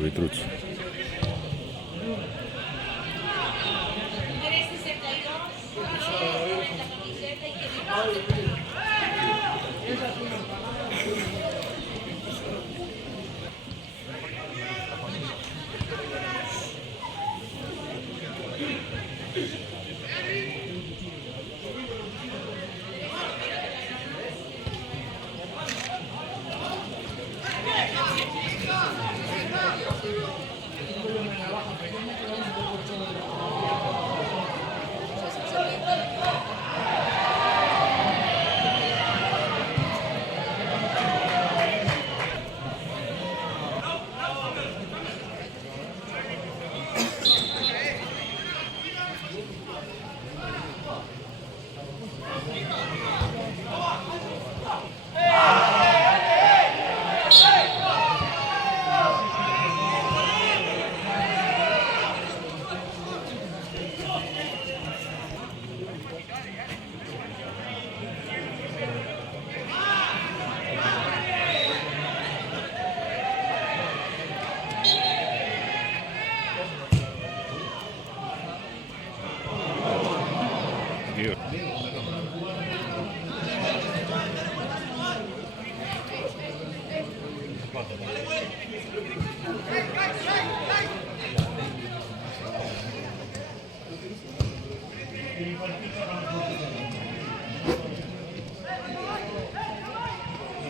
Arbitruzzo.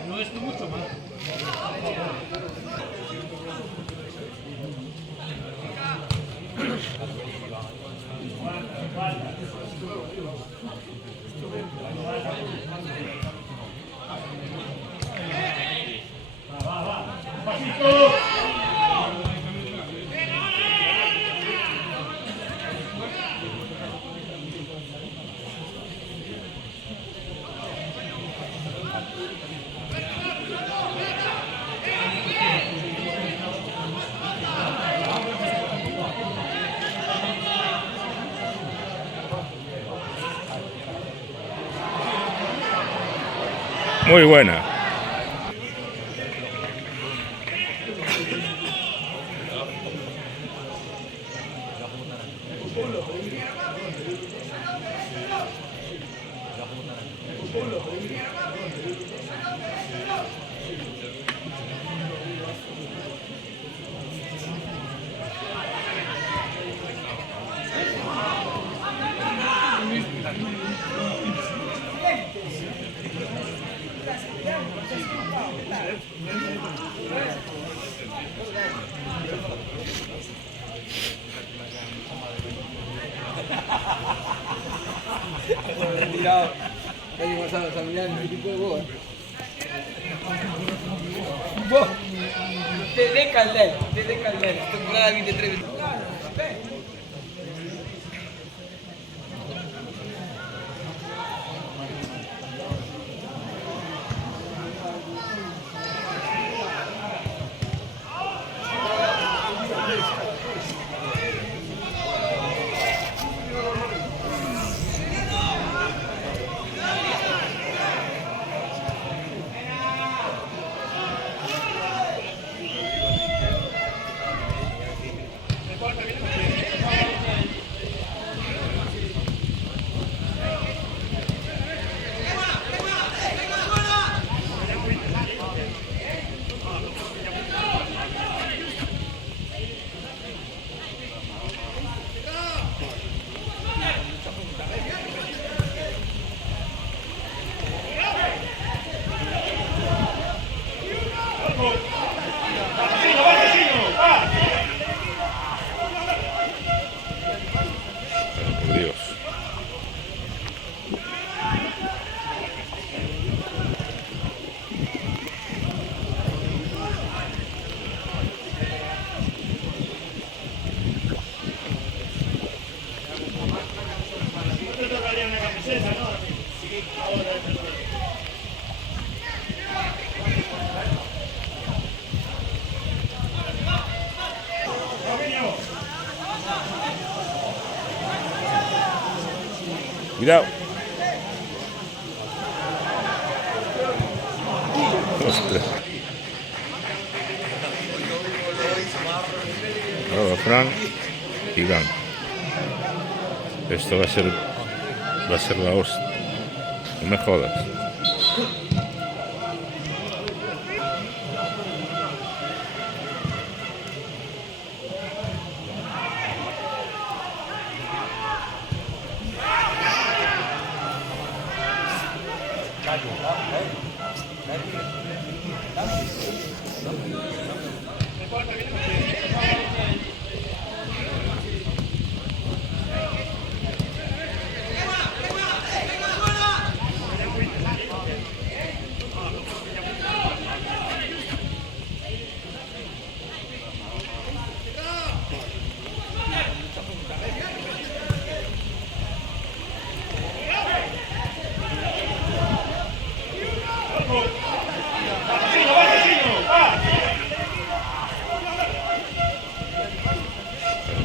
No es mucho más. Muy buena. Tirado. Hay pasado a mirar el equipo de vos. Vos. Desde Caldel. Temporada 23. Dios. Cuidado. Ostras. Fran y Gan. Esto va a ser la hostia. No me jodas.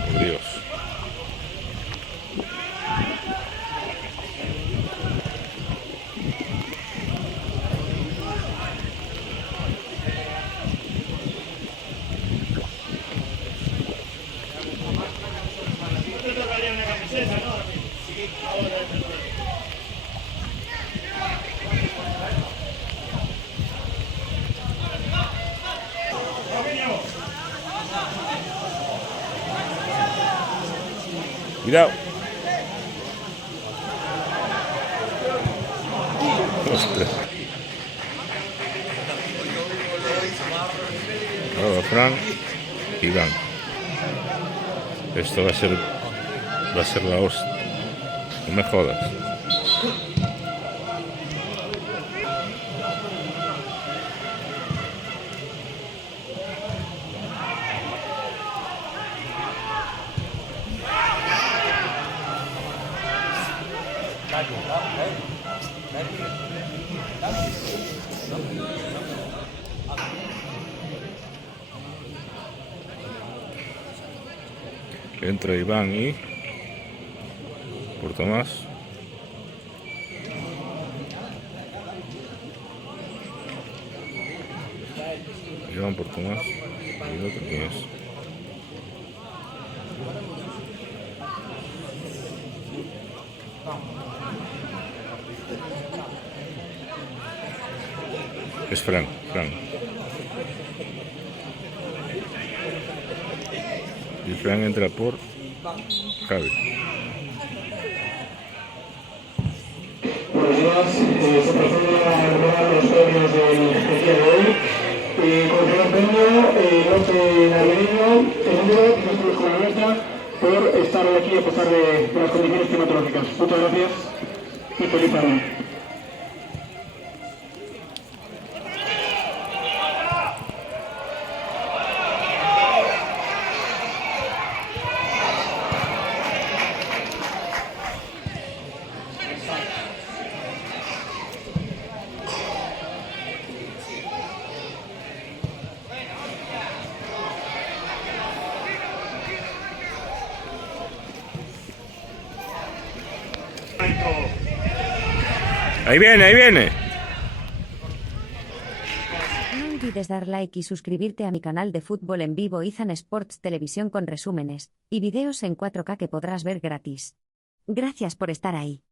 Por Dios. Cuidado. Ostras. Ahora Fran y Gan. Esto va a ser la hostia. No me jodas. Entra Iván y por Tomás. Iván por Tomás. ¿Y el otro quién es? Es Fran. Y Fran entra por Javi. Buenos días, se procede a revelar los premios del día de hoy. Con primer premio, lote navideño, el número que nosotros con la nuestra, por estar hoy aquí a pesar de las condiciones climatológicas. Muchas gracias y feliz año. Ahí viene. No olvides dar like y suscribirte a mi canal de fútbol en vivo Izan Sports Televisión con resúmenes y videos en 4K que podrás ver gratis. Gracias por estar ahí.